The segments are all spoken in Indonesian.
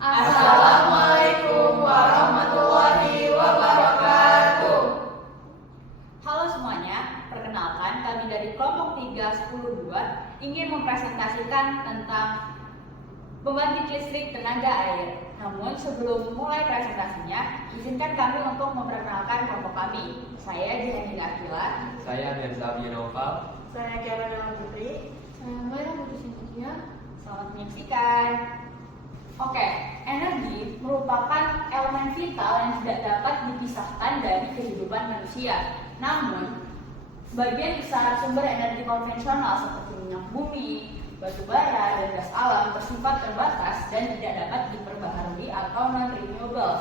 Assalamualaikum warahmatullahi wabarakatuh. Halo semuanya, perkenalkan kami dari kelompok 310-2 ingin mempresentasikan tentang pembangkit listrik tenaga air. Namun sebelum mulai presentasinya, izinkan kami untuk memperkenalkan kelompok kami. Saya Jihan Akila. Saya Mirza Binoval. Saya Kiara Putri. Saya Maira Putusintya. Selamat menyaksikan. Oke, energi merupakan elemen vital yang tidak dapat dipisahkan dari kehidupan manusia. Namun, sebagian besar sumber energi konvensional seperti minyak bumi, batu bara, dan gas alam bersifat terbatas dan tidak dapat diperbaharui atau non-renewable.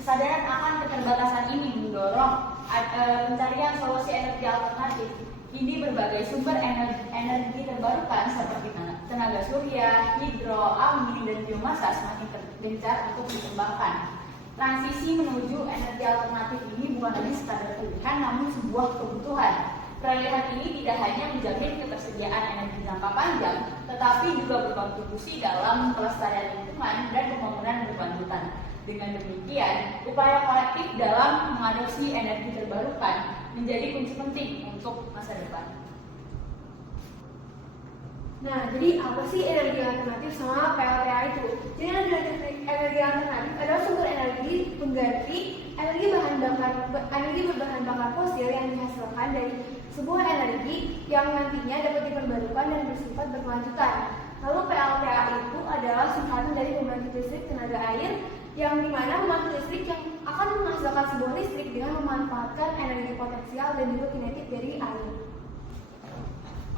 Kesadaran akan keterbatasan ini mendorong pencarian solusi energi alternatif. Ini berbagai sumber energi terbarukan seperti tenaga surya, hidro, angin, dan biomasa semakin gencar untuk dikembangkan. Transisi menuju energi alternatif ini bukan lagi sekadar pilihan, namun sebuah kebutuhan. Peralihan ini tidak hanya menjamin ketersediaan energi jangka panjang, tetapi juga berkontribusi dalam pelestarian lingkungan dan pembangunan berkelanjutan. Dengan demikian, upaya kolektif dalam mengadopsi energi terbarukan menjadi kunci penting untuk masa depan. Nah, jadi apa sih energi alternatif sama PLTA itu? Jadi energi alternatif adalah sumber energi pengganti energi berbahan bakar fosil yang dihasilkan dari sebuah energi yang nantinya dapat diperbarukan dan bersifat berkelanjutan. Lalu PLTA itu adalah singkatan dari pembangkit listrik tenaga air, yang dimana pembangkit listrik yang akan menghasilkan sebuah listrik dengan memanfaatkan energi potensial dan juga kinetik dari air.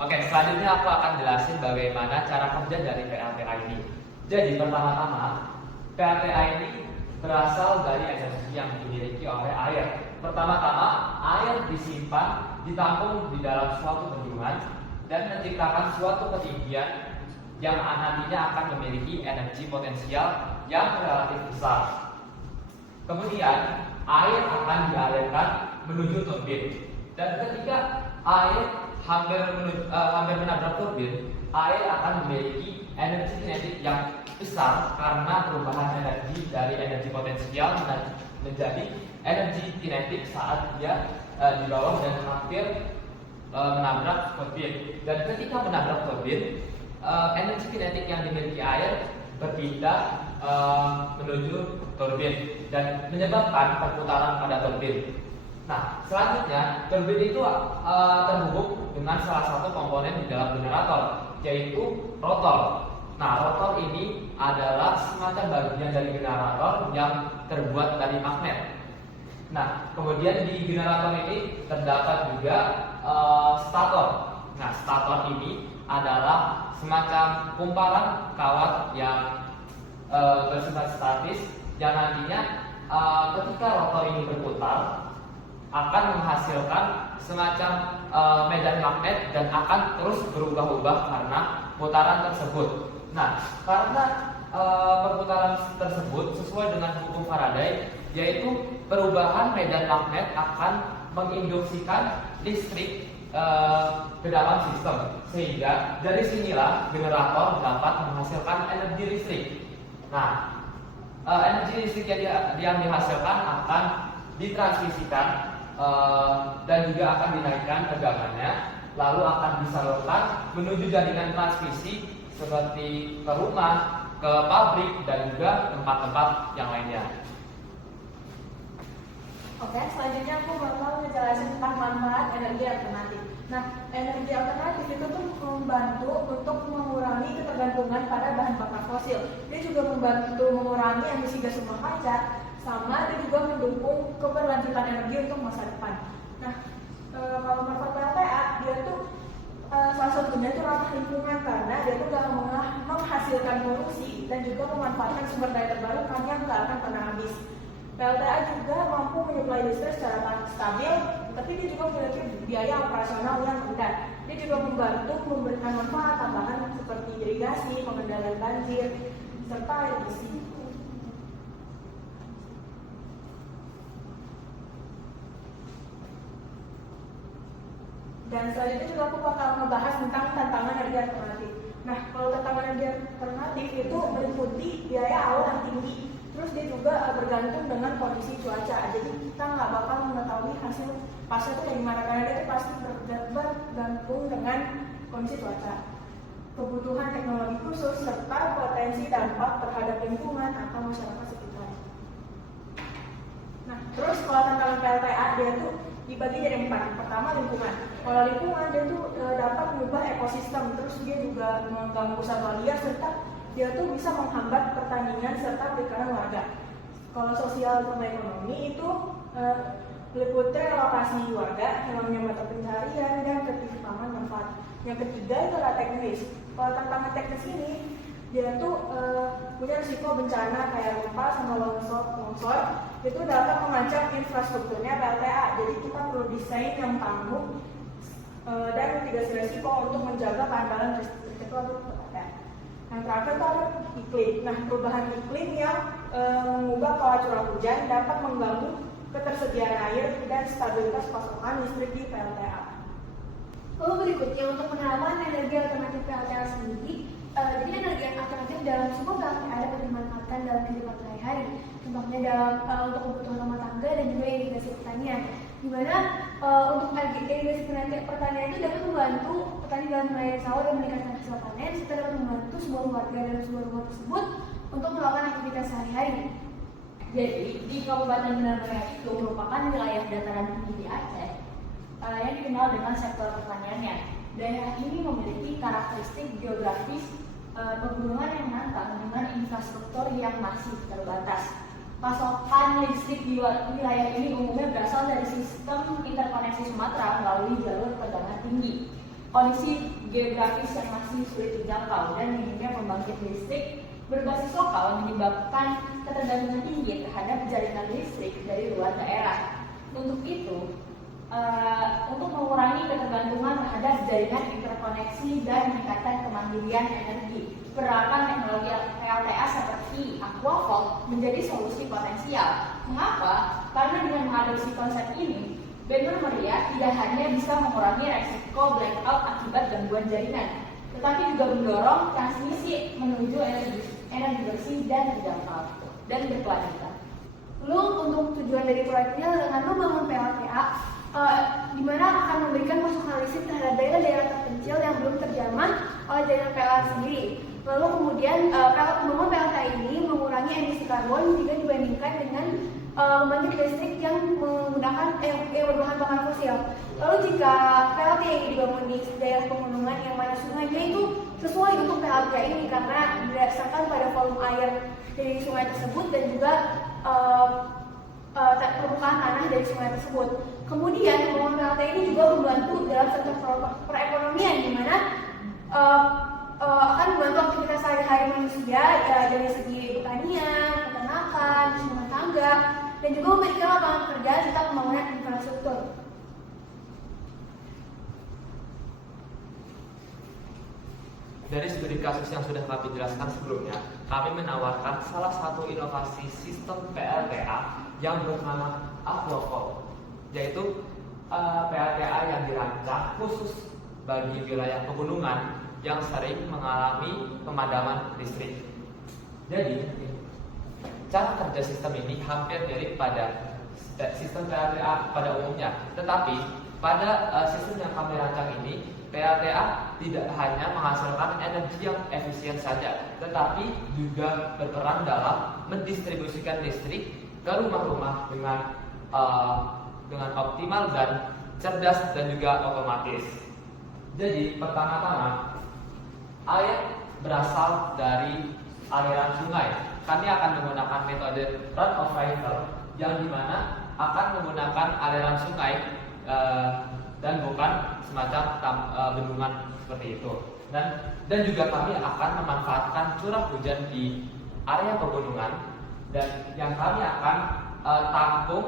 Oke, selanjutnya aku akan jelasin bagaimana cara kerja dari PLTA ini. Jadi pertama-tama, PLTA ini berasal dari energi yang dimiliki oleh air. Pertama-tama, air disimpan, ditampung di dalam suatu bendungan dan menciptakan suatu ketinggian yang nantinya akan memiliki energi potensial yang relatif besar. Kemudian, air akan dialirkan menuju turbin. Dan ketika air hampir menabrak turbin, air akan memiliki energi kinetik yang besar karena perubahan energi dari energi potensial menjadi energi kinetik saat dia di bawah dan hampir menabrak turbin. Dan ketika menabrak turbin, energi kinetik yang dimiliki air berpindah menuju turbin dan menyebabkan perputaran pada turbin. Nah, selanjutnya turbin itu terhubung dengan salah satu komponen di dalam generator, yaitu rotor. Nah, rotor ini adalah semacam bagian dari generator yang terbuat dari magnet. Nah, kemudian di generator ini terdapat juga stator. Nah, stator ini adalah semacam kumparan kawat yang bersifat statis yang nantinya ketika rotor ini berputar akan menghasilkan semacam medan magnet dan akan terus berubah-ubah karena putaran tersebut. Nah, karena perputaran tersebut sesuai dengan hukum Faraday, yaitu perubahan medan magnet akan menginduksikan listrik ke dalam sistem, sehingga dari sinilah generator dapat menghasilkan energi listrik. Nah, energi listrik yang dihasilkan akan ditransmisikan dan juga akan dinaikkan tegangannya, lalu akan disalurkan menuju jaringan transmisi seperti ke rumah, ke pabrik, dan juga tempat-tempat yang lainnya. Oke, selanjutnya aku bakal ngejelasin tentang manfaat energi alternatif. Nah, energi alternatif itu tuh membantu untuk mengurangi ketergantungan pada bahan bakar fosil. Dia juga membantu mengurangi emisi gas rumah kaca, sama dia juga mendukung keberlanjutan energi untuk masa depan. Nah, kalau manfaat PLTA, dia tuh salah satunya itu ramah lingkungan karena dia tuh gak menghasilkan polusi dan juga memanfaatkan sumber daya terbarukan yang gak akan pernah habis. PLTA juga mampu menyuplai listrik secara stabil, tapi dia juga memiliki biaya operasional yang rendah. Dia juga membantu memberikan manfaat tambahan seperti irigasi, pengendalian banjir, serta air bersih. Dan selanjutnya juga aku bakal ngebahas tentang tantangan energi alternatif. Nah, kalau tantangan energi alternatif itu meliputi biaya awal yang tinggi Terus dia juga bergantung dengan kondisi cuaca. Jadi kita nggak bakal mengetahui hasil pasnya itu dari mana, karena dia itu pasti bergantung dengan kondisi cuaca, kebutuhan teknologi khusus, serta potensi dampak terhadap lingkungan atau masyarakat sekitar. Nah, terus kalau tentang PLTA dia tuh dibagi jadi 4. Pertama, lingkungan. Kalau lingkungan dia tuh dapat mengubah ekosistem, terus dia juga mengganggu satwa liar, serta dia tuh bisa menghambat pertanian serta perikanan warga. Kalau sosial sama ekonomi itu meliputi relokasi warga, hilangnya mata pencarian, dan ketimpangan manfaat. Yang ketiga itu adalah teknis. Kalau tentang teknis ini, dia tuh punya risiko bencana kayak gempa sama longsor itu dapat mengancam infrastrukturnya PLTA. Jadi kita perlu desain yang tangguh dan mitigasi risiko untuk menjaga keandalan listrik itu untuk ada. Yang terakhir itu ada iklim. Nah, perubahan iklim yang mengubah pola curah hujan dapat mengganggu ketersediaan air dan stabilitas pasokan listrik di PLTA. Lalu berikutnya untuk penerapan energi alternatif PLTA sendiri, jadi energi alternatif dalam sebuah PLTA dapat dimanfaatkan dalam kehidupan sehari-hari. Contohnya dalam untuk kebutuhan rumah tangga dan juga irigasi pertanian. Di mana untuk irigasi pertanian itu dapat membantu petani dalam melayani sawah dan meningkatkan hasil panen, serta dapat membantu sebuah warga dalam sebuah rumah tersebut untuk melakukan aktivitas sehari-hari. Jadi, di Kabupaten Benar Meriah itu merupakan wilayah dataran tinggi di Aceh yang dikenal dengan sektor pertaniannya. Daerah ini memiliki karakteristik geografis pegunungan yang nantang dengan infrastruktur yang masih terbatas. Pasokan listrik di wilayah ini umumnya berasal dari sistem interkoneksi Sumatera melalui jalur tegangan tinggi. Kondisi geografis yang masih sulit dijangkau dan minimnya pembangkit listrik berbasis lokal menyebabkan ketergantungan tinggi terhadap jaringan listrik dari luar daerah. Untuk itu, untuk mengurangi ketergantungan terhadap jaringan interkoneksi dan meningkatkan kemandirian energi, penerapan teknologi PLTA seperti Aquavolt menjadi solusi potensial. Mengapa? Karena dengan mengadopsi konsep ini, Benar Meriah tidak hanya bisa mengurangi resiko blackout akibat gangguan jaringan, tetapi juga mendorong transmisi menuju energi bersih dan terjangkau dan berkelanjutan. Lalu untuk tujuan dari proyeknya dengan membangun PLTA, di mana akan memberikan pasokan listrik terhadap daerah-daerah terpencil yang belum terjamah oleh jaringan PLTA sendiri. Lalu kemudian pembangunan PLTA ini mengurangi emisi karbon jika dibandingkan dengan pembangkit listrik yang menggunakan yang berbahan bakar fosil. Lalu jika PLTA ini dibangun di daerah pegunungan yang mana sungainya itu sesuai untuk PLTA ini karena berdasarkan pada volume air dari sungai tersebut dan juga permukaan tanah dari sungai tersebut. Kemudian pembangunan PLTA ini juga membantu dalam sektor perekonomian di mana akan membantu aktivitas sehari-hari manusia dari segi pertanian, peternakan, rumah tangga, dan juga memberikan lapangan kerja serta pembangunan infrastruktur. Dari studi kasus yang sudah kami jelaskan sebelumnya, kami menawarkan salah satu inovasi sistem PLTA yang bernama Aquavolt, yaitu PLTA yang dirancang khusus bagi wilayah pegunungan yang sering mengalami pemadaman listrik. Jadi, cara kerja sistem ini hampir mirip pada sistem PLTA pada umumnya, tetapi pada sistem yang kami rancang ini, PLTA tidak hanya menghasilkan energi yang efisien saja, tetapi juga berperan dalam mendistribusikan listrik ke rumah-rumah dengan optimal dan cerdas dan juga otomatis. Jadi pertama-tama, air berasal dari aliran sungai. Kami akan menggunakan metode run of river yang dimana akan menggunakan aliran sungai dan bukan semacam bendungan seperti itu. Dan juga kami akan memanfaatkan curah hujan di area pegunungan dan yang kami akan tampung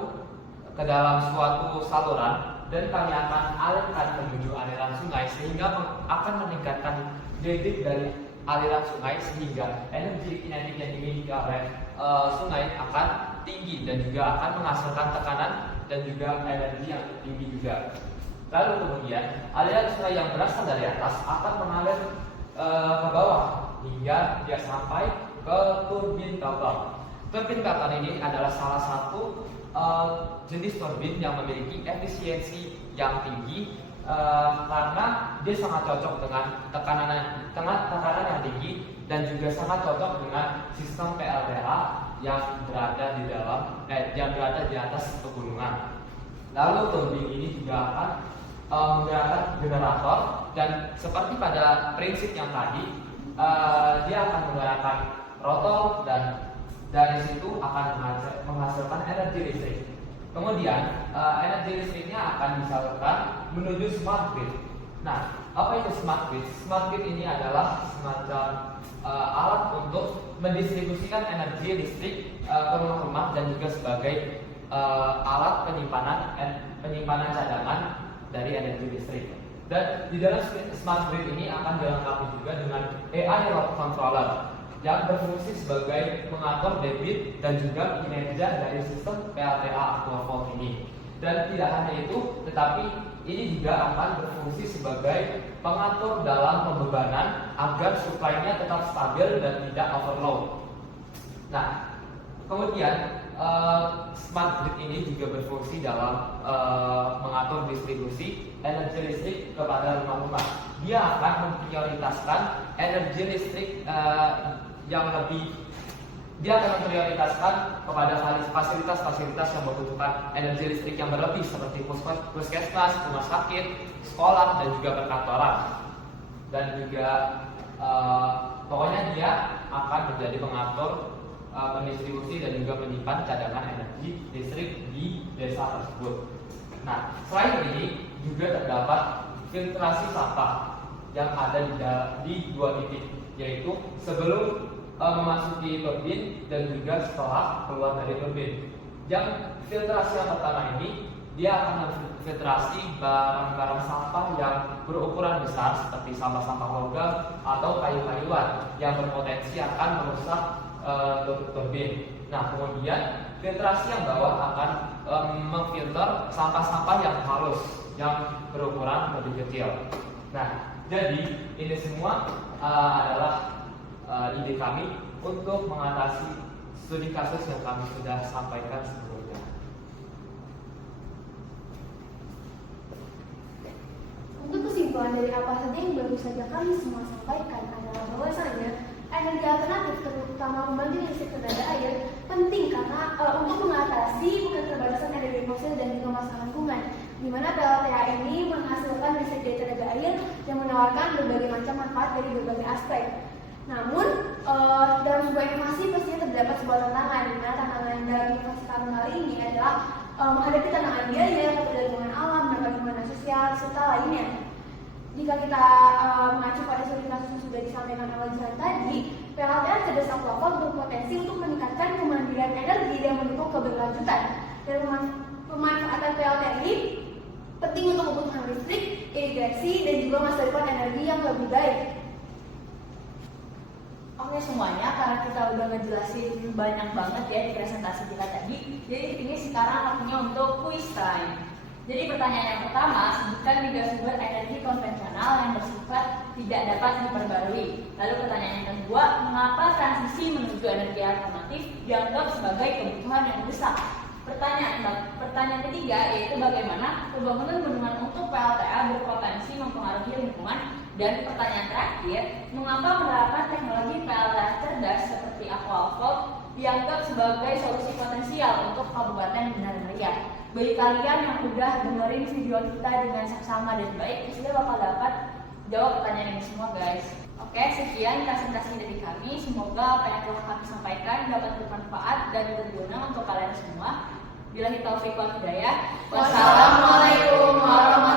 ke dalam suatu saluran dan kami akan alirkan menuju aliran sungai sehingga akan meningkatkan debit dari aliran sungai sehingga energi kinetik yang dimiliki oleh sungai akan tinggi dan juga akan menghasilkan tekanan dan juga energi yang tinggi juga. Lalu kemudian aliran sungai yang berasal dari atas akan mengalir ke bawah hingga dia sampai ke turbin kabel. Turbin Pelton ini adalah salah satu jenis turbin yang memiliki efisiensi yang tinggi karena dia sangat cocok dengan tekanan yang tinggi dan juga sangat cocok dengan sistem PLTA yang berada di atas pegunungan. Lalu turbin ini juga akan menggerakkan generator dan seperti pada prinsip yang tadi dia akan menggerakkan rotor dan dari situ akan menghasilkan energi listrik. Kemudian energi listriknya akan disalurkan menuju smart grid. Nah, apa itu smart grid? Smart grid ini adalah semacam alat untuk mendistribusikan energi listrik ke rumah-rumah dan juga sebagai alat penyimpanan cadangan dari energi listrik. Dan di dalam smart grid ini akan dilengkapi juga dengan AI load controller yang berfungsi sebagai pengatur debit dan juga kinerja dari sistem PLTA 12 volt ini. Dan tidak hanya itu, tetapi ini juga akan berfungsi sebagai pengatur dalam pembebanan agar supply-nya tetap stabil dan tidak overload. Nah, kemudian smart grid ini juga berfungsi dalam mengatur distribusi energi listrik kepada rumah-rumah. Dia akan memprioritaskan energi listrik dia akan memprioritaskan kepada fasilitas-fasilitas yang membutuhkan energi listrik yang berlebih seperti puskesmas, rumah sakit, sekolah, dan juga perkantoran. Dan juga pokoknya dia akan menjadi pengatur pendistribusi dan juga penyimpan cadangan energi listrik di desa tersebut. Nah, selain ini juga terdapat filtrasi sampah yang ada di dua titik, yaitu sebelum memasuki turbin dan juga setelah keluar dari turbin. Yang filtrasi yang pertama ini dia akan memfiltrasi barang-barang sampah yang berukuran besar seperti sampah-sampah logam atau kayu-kayuan yang berpotensi akan merusak turbin. Nah, kemudian filtrasi yang bawah akan memfilter sampah-sampah yang halus yang berukuran lebih kecil. Nah, jadi ini semua adalah ide kami untuk mengatasi studi kasus yang kami sudah sampaikan sebelumnya. Untuk kesimpulan dari apa saja yang baru saja kami semua sampaikan adalah bahwasanya energi alternatif terutama pembangkit listrik tenaga air penting karena untuk mengatasi keterbatasan energi fosil dan juga masalah lingkungan, di mana PLTA ini menghasilkan listrik dari tenaga air yang menawarkan berbagai macam manfaat dari berbagai aspek. Namun dalam sebuah inovasi pastinya terdapat sebuah tantangan, di mana tantangan dalam inovasi kami kali ini adalah menghadapi tantangan biaya, ketergantungan alam, dan bagaimana sosial serta lainnya. Jika kita mengacu pada studi kasus yang sudah disampaikan awal jalan tadi, PLTA cerdas Aquafort berpotensi untuk meningkatkan kemandirian energi dan mendukung keberlanjutan. Dan pemanfaatan PLTA ini penting untuk kebutuhan listrik, irigasi, dan juga masa depan energi yang lebih baik. Oke semuanya, karena kita udah ngejelasin banyak banget ya di presentasi kita tadi, jadi ini sekarang waktunya untuk quiz time. Jadi pertanyaan yang pertama, sebutkan 3 sumber energi konvensional yang bersifat tidak dapat diperbarui. Lalu pertanyaan yang kedua, mengapa transisi menuju energi alternatif dianggap sebagai kebutuhan yang besar? Pertanyaan ketiga yaitu bagaimana pembangunan bendungan untuk PLTA berpotensi mempengaruhi lingkungan. Dan pertanyaan terakhir, mengapa menerapkan teknologi PLTA cerdas seperti Aquafort dianggap sebagai solusi potensial untuk Kabupaten Benar Meriah? Bagi kalian yang udah dengerin video kita dengan seksama dan baik, sudah bakal dapat jawab pertanyaan ini semua guys. Oke, sekian presentasi dari kami. Semoga apa yang telah kami sampaikan dapat bermanfaat dan berguna untuk kalian semua. Billahi taufiq wal hidayah. Wassalamualaikum warahmatullahi wabarakatuh.